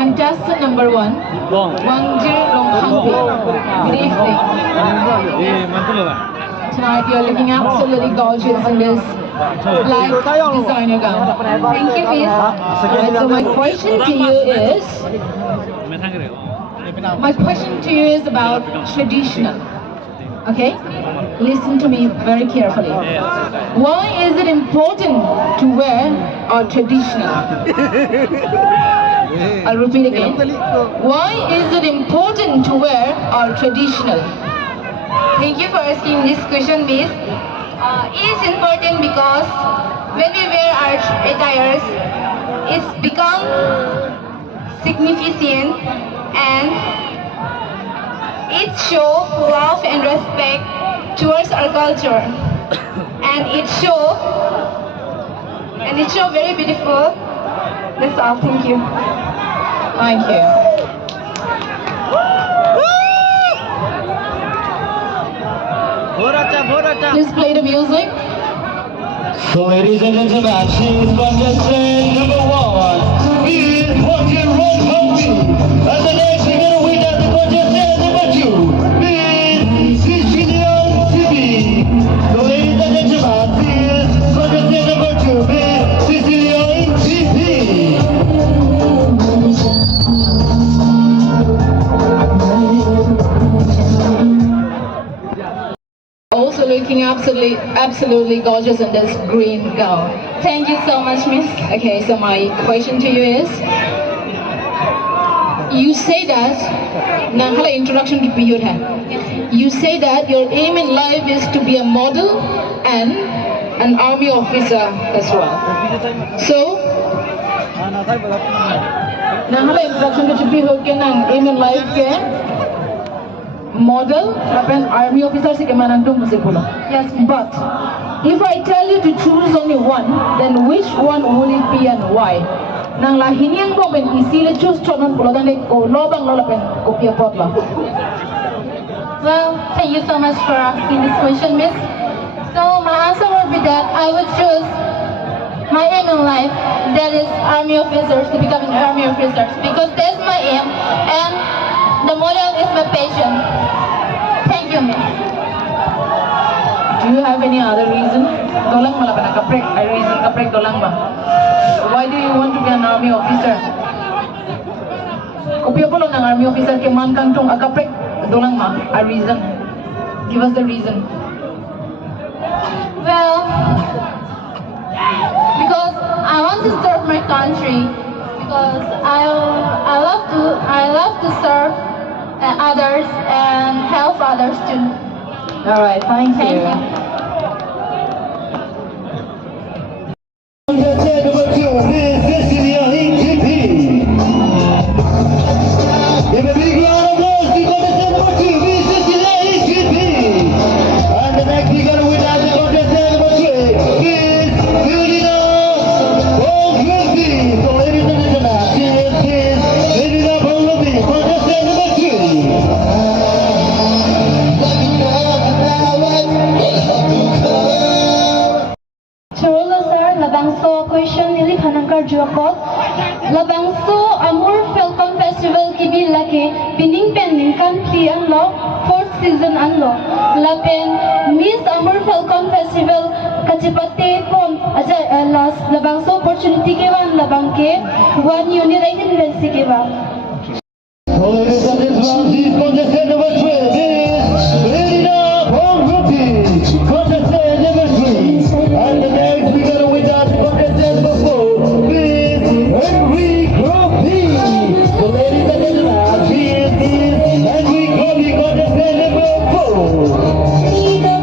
Contestant number 1, Good evening. Tonight you're looking absolutely gorgeous in this black designer gown. Thank you, Miss. So my question to you is about traditional. Okay? Listen to me very carefully. Why is it important to wear our traditional? I'll repeat again. Why is it important to wear our traditional? Thank you for asking this question, Miss. It is important because when we wear our attires, it's become significant and it shows love and respect towards our culture. And it shows very beautiful. That's all. Thank you. Thank you. Please play the music. So ladies and gentlemen, she's contestant number 1 is Falcon and the next winner with us, contestant number 2 is Sicilian TV. So ladies and gentlemen, this is contestant number 2 is Sicilian TV. Also looking absolutely gorgeous in this green gown. Thank you so much, Miss. Okay, so my question to you is, you say that, introduction to you You say that your aim in life is to be a model and an army officer as well. So, introduction to aim in life model and army officer Yes, but if I tell you to choose only one, then which one will it be and why? Nang lahiniang mo ben isile choose chonon pulodan ko lobang lolapen kopia potla. Well, thank you so much for asking this question, Miss. So my answer would be that I would choose my aim in life, that is army officers, to become an army officer, because that's my aim and the model is my passion. Thank you, Miss. Do you have any other reason? Dolang mala ka nakaprek. A reason kaprek dolang ba? Why do you want to be an army officer? Kopya po lang ng army officer kay man kang tong akaprek dolang ma. A reason. Give us the reason. Well, because I want to serve my country. Because I love to serve others and help others too. All right, thank Thank you. you. Contestant number 2, Miss Cecilia ETP. Give a big round of applause to contestant number 2, Miss Cecilia ETP. And the next we're gonna win as the contestant number 3, Miss Felina Bongrupi. So ladies and gentlemen, this is Felina Bongrupi, contestant number 3. Charula sir, labangso question nili kanang karju ako. Labangso Amur Falcon Festival kibi laki pining pending country anlo 4th season anlo. Lapen Miss Amur Falcon Festival kachipate pon aja last labangso opportunity ke wan labangke one unit I can see ke ba. So ladies and gentlemen, this contestant number 3 is Felina Bongrupi, contestant number 3. And the next we're gonna win that contestant number 4, Miss Henry Gropi. So ladies and gentlemen, here is Henry Gropi, contestant number 4.